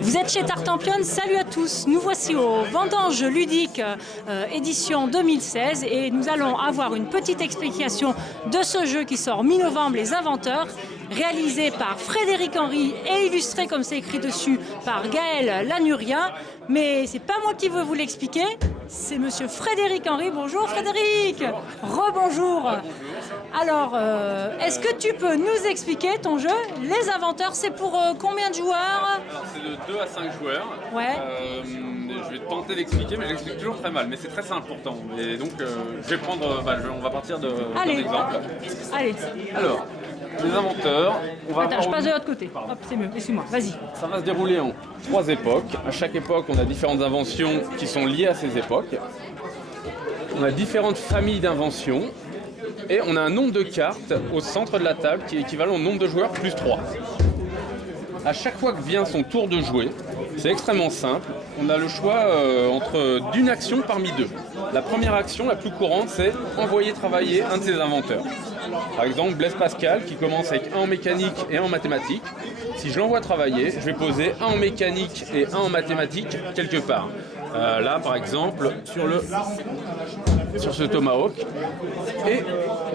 Vous êtes chez Tartampion, salut à tous. Nous voici au Vendange ludique édition 2016 et nous allons avoir une petite explication de ce jeu qui sort mi-novembre, Les Inventeurs, réalisé par Frédéric Henry et illustré, comme c'est écrit dessus, par Gaël Lanurien. Mais c'est pas moi qui veux vous l'expliquer, c'est monsieur Frédéric Henry. Bonjour Frédéric. Rebonjour. Alors, est-ce que tu peux nous expliquer ton jeu Les Inventeurs? C'est pour combien de joueurs? Alors c'est de 2 à 5 joueurs. Ouais. Je vais tenter d'expliquer, mais j'explique toujours très mal. Mais c'est très simple pourtant. Et donc je vais prendre. On va partir d'un exemple. Allez. Alors, Les Inventeurs. Attends, je passe de l'autre côté. Hop, c'est mieux. Excuse-moi. Vas-y. Ça va se dérouler en 3 époques. À chaque époque, on a différentes inventions qui sont liées à ces époques. On a différentes familles d'inventions. Et on a un nombre de cartes au centre de la table qui est équivalent au nombre de joueurs plus 3. À chaque fois que vient son tour de jouer, c'est extrêmement simple. On a le choix entre d'une action parmi deux. La première action, la plus courante, c'est envoyer travailler un de ses inventeurs. Par exemple, Blaise Pascal, qui commence avec un en mécanique et un en mathématiques. Si je l'envoie travailler, je vais poser un en mécanique et un en mathématiques quelque part. Là, par exemple, sur ce tomahawk. Et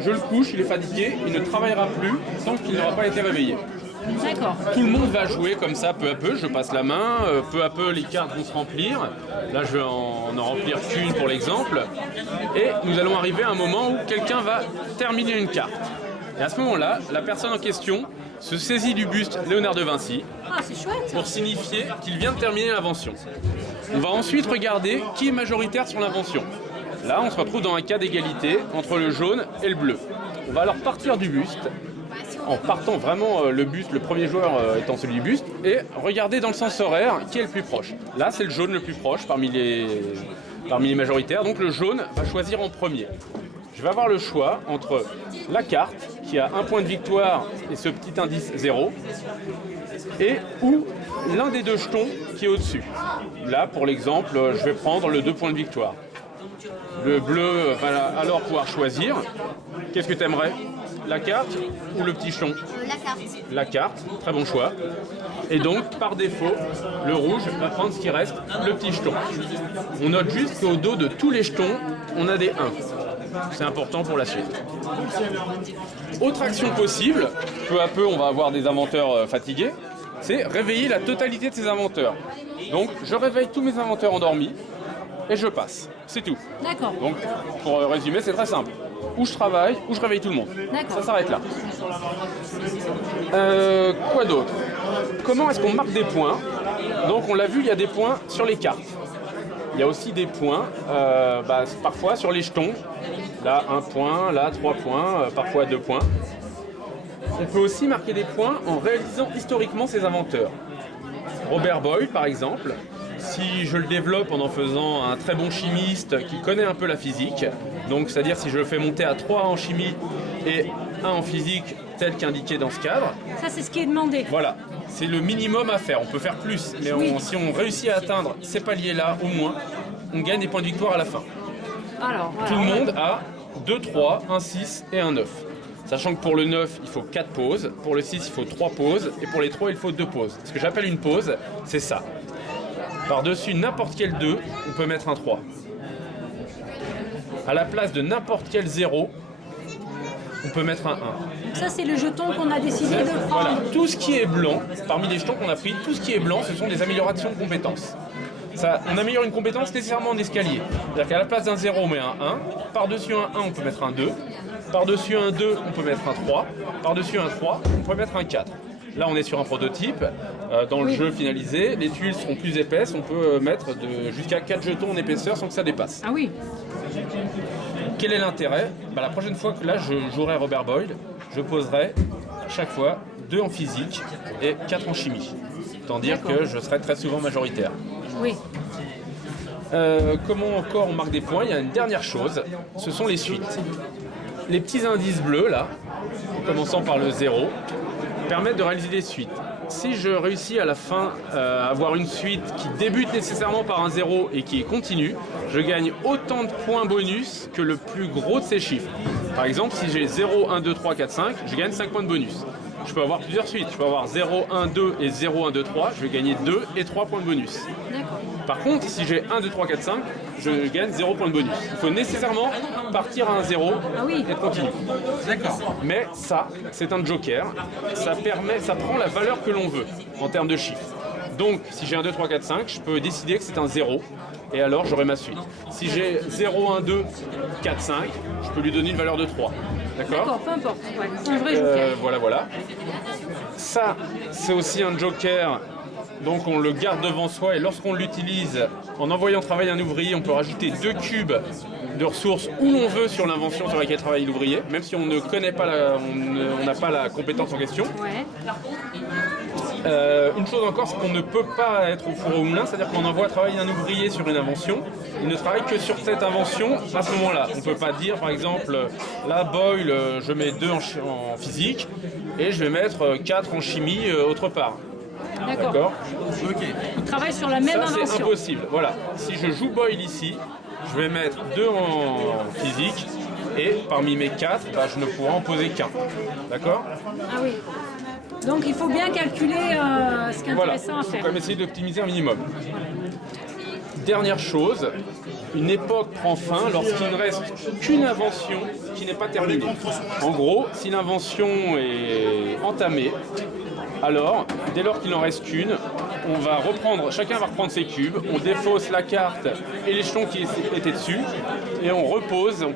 je le couche, il est fatigué, il ne travaillera plus tant qu'il n'aura pas été réveillé. D'accord. Tout le monde va jouer comme ça peu à peu, je passe la main, peu à peu les cartes vont se remplir. Là je vais en remplir qu'une pour l'exemple. Et nous allons arriver à un moment où quelqu'un va terminer une carte. Et à ce moment-là, la personne en question se saisit du buste Léonard de Vinci C'est chouette. pour signifier qu'il vient de terminer l'invention. On va ensuite regarder qui est majoritaire sur l'invention. Là, on se retrouve dans un cas d'égalité entre le jaune et le bleu. On va alors partir du buste, en partant vraiment le buste, le premier joueur étant celui du buste, et regarder dans le sens horaire qui est le plus proche. Là, c'est le jaune le plus proche parmi les majoritaires, donc le jaune va choisir en premier. Je vais avoir le choix entre la carte, qui a un point de victoire et ce petit indice 0, ou l'un des deux jetons qui est au-dessus. Là, pour l'exemple, je vais prendre le 2 points de victoire. Le bleu va alors pouvoir choisir. Qu'est-ce que tu aimerais? La carte ou le petit jeton? La carte. La carte, très bon choix. Et donc, par défaut, le rouge va prendre ce qui reste, le petit jeton. On note juste qu'au dos de tous les jetons, on a des 1. C'est important pour la suite. Autre action possible, peu à peu on va avoir des inventeurs fatigués, c'est réveiller la totalité de ces inventeurs. Donc, je réveille tous mes inventeurs endormis et je passe. C'est tout. D'accord. Donc, pour résumer, c'est très simple. Ou je travaille, ou je réveille tout le monde. D'accord. Ça s'arrête là. Quoi d'autre? Comment est-ce qu'on marque des points? Donc, on l'a vu, il y a des points sur les cartes. Il y a aussi des points, parfois sur les jetons. Là, 1 point, là, 3 points, parfois 2 points. On peut aussi marquer des points en réalisant historiquement ses inventeurs. Robert Boyle, par exemple, si je le développe en faisant un très bon chimiste qui connaît un peu la physique, donc c'est-à-dire si je le fais monter à 3 en chimie et 1 en physique tel qu'indiqué dans ce cadre. Ça, c'est ce qui est demandé. Voilà, c'est le minimum à faire. On peut faire plus, mais si on réussit à atteindre ces paliers-là au moins, on gagne des points de victoire à la fin. Alors, voilà. Tout le monde a 2, 3, 1, 6 et un 9. Sachant que pour le 9, il faut 4 pauses, pour le 6, il faut 3 pauses, et pour les 3, il faut 2 pauses. Ce que j'appelle une pause, c'est ça. Par-dessus n'importe quel 2, on peut mettre un 3. À la place de n'importe quel 0, on peut mettre un 1. Donc ça, c'est le jeton qu'on a décidé de prendre. Voilà, tout ce qui est blanc, parmi les jetons qu'on a pris, tout ce qui est blanc, ce sont des améliorations de compétences. On améliore une compétence nécessairement en escalier. C'est-à-dire qu'à la place d'un 0, on met un 1. Par-dessus un 1, on peut mettre un 2. Par-dessus un 2, on peut mettre un 3. Par-dessus un 3, on peut mettre un 4. Là, on est sur un prototype. Dans le jeu finalisé, les tuiles seront plus épaisses. On peut mettre jusqu'à 4 jetons en épaisseur sans que ça dépasse. Ah oui. Quel est l'intérêt? La prochaine fois que là, je jouerai Robert Boyle, je poserai à chaque fois 2 en physique et 4 en chimie. Autant dire que je serai très souvent majoritaire. Oui. Comment encore on marque des points? Il y a une dernière chose, ce sont les suites. Les petits indices bleus, là, en commençant par le 0, permettent de réaliser des suites. Si je réussis à la fin à avoir une suite qui débute nécessairement par un 0 et qui est continue, je gagne autant de points bonus que le plus gros de ces chiffres. Par exemple, si j'ai 0, 1, 2, 3, 4, 5, je gagne 5 points de bonus. je peux avoir plusieurs suites. Je peux avoir 0, 1, 2 et 0, 1, 2, 3. Je vais gagner 2 et 3 points de bonus. D'accord. Par contre, si j'ai 1, 2, 3, 4, 5, je gagne 0 points de bonus. Il faut nécessairement partir à un 0 et continuer. D'accord. Mais ça, c'est un joker. Ça prend la valeur que l'on veut en termes de chiffres. Donc, si j'ai 1, 2, 3, 4, 5, je peux décider que c'est un 0. Et alors, j'aurai ma suite. Si j'ai 0, 1, 2, 4, 5, je peux lui donner une valeur de 3. D'accord ? D'accord, peu importe. Ouais, c'est un vrai joker. Voilà. Ça, c'est aussi un joker. Donc on le garde devant soi et lorsqu'on l'utilise, en envoyant travailler un ouvrier, on peut rajouter 2 cubes de ressources où l'on veut sur l'invention sur laquelle travaille l'ouvrier, même si on ne connaît pas, on n'a pas la compétence en question. Ouais. Une chose encore, c'est qu'on ne peut pas être au four et au moulin, c'est-à-dire qu'on envoie travailler un ouvrier sur une invention, il ne travaille que sur cette invention à ce moment-là. On ne peut pas dire, par exemple, là, Boyle, je mets 2 en physique et je vais mettre 4 en chimie autre part. D'accord. Ok. Il travaille sur la même Ça, invention. c'est impossible. Voilà. Si je joue Boyle ici, je vais mettre 2 en physique et parmi mes 4, je ne pourrai en poser qu'un. D'accord ? Ah oui. Donc il faut bien calculer ce qui est Voilà. intéressant à Il faut faire. quand même essayer d'optimiser un minimum. Dernière chose, une époque prend fin lorsqu'il ne reste qu'une invention qui n'est pas terminée. En gros, si l'invention est entamée, alors, dès lors qu'il n'en reste qu'une, chacun va reprendre ses cubes, on défausse la carte et les jetons qui étaient dessus, et on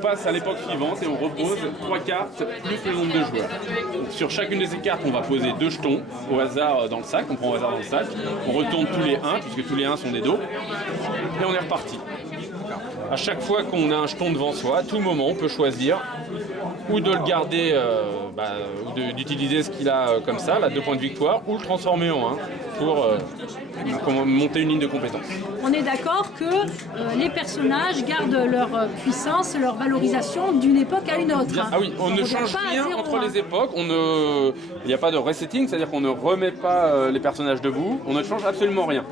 passe à l'époque suivante et on repose 3 cartes plus le nombre de joueurs. Donc, sur chacune de ces cartes, on va poser 2 jetons au hasard dans le sac, on prend au hasard dans le sac, on retourne tous les 1, puisque tous les 1 sont des dos, et on est reparti. À chaque fois qu'on a un jeton devant soi, à tout moment, on peut choisir ou de le garder, ou d'utiliser ce qu'il a comme ça, là, 2 points de victoire, ou le transformer en 1 pour monter une ligne de compétences. On est d'accord que les personnages gardent leur puissance, leur valorisation d'une époque à une autre. Ah oui, on ne change rien entre les époques, il n'y a pas de resetting, c'est-à-dire qu'on ne remet pas les personnages debout, on ne change absolument rien.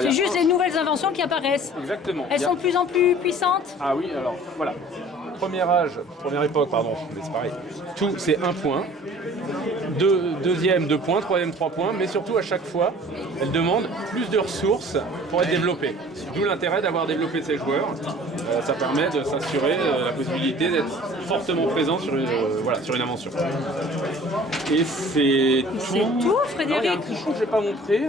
C'est juste les nouvelles inventions qui apparaissent. Exactement. Elles sont de plus en plus puissantes. Ah oui, alors voilà. Première époque, mais c'est pareil. Tout, c'est 1 point. Deuxième, 2 points. Troisième, 3 points. Mais surtout, à chaque fois, elle demande plus de ressources pour être développée. D'où l'intérêt d'avoir développé ses joueurs. Ça permet de s'assurer la possibilité d'être fortement présent sur une invention. Et c'est tout. Frédéric. Il y a un petit chose que je n'ai pas montré.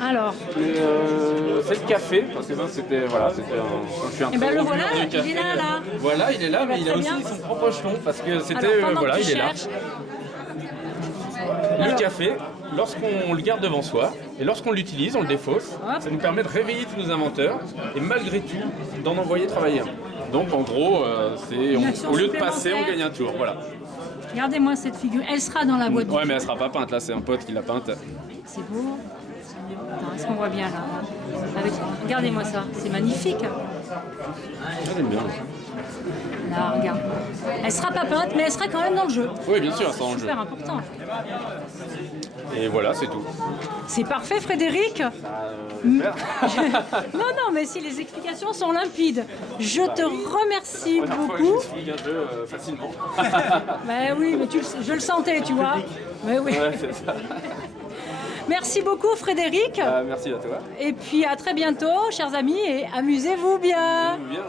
Alors, c'est le café, parce que ça c'était je suis un et très ben le gros voilà, buveur de café. il est là. Voilà, il est là, mais il a très aussi bien. son propre jeton, parce que c'était, Alors, pendant que tu il est là. cherches, Le café, lorsqu'on le garde devant soi, et lorsqu'on l'utilise, on le défausse, Hop. ça nous permet de réveiller tous nos inventeurs, et malgré tout, d'en envoyer travailler un. Donc en gros, action au lieu de passer, on supplémentaire. gagne un tour, voilà. regardez-moi cette figure. Elle sera dans la boîte. Ouais, mais elle sera pas peinte, là c'est un pote qui l'a peinte. C'est beau. Attends, est-ce qu'on voit bien là Regardez-moi ça, c'est magnifique. J'aime bien. Là, regarde. Elle sera pas peinte, mais elle sera quand même dans le jeu. Oui, bien sûr, elle sera dans le jeu. Super important. Et voilà, c'est tout. C'est parfait, Frédéric. J'espère. Non, mais si les explications sont limpides, je te remercie Première fois que beaucoup. j'explique un jeu facilement. Ben oui, mais je le sentais, tu vois. Mais oui. Ouais, c'est ça. Merci beaucoup, Frédéric. Merci à toi. Et puis à très bientôt, chers amis, et amusez-vous bien. Bien.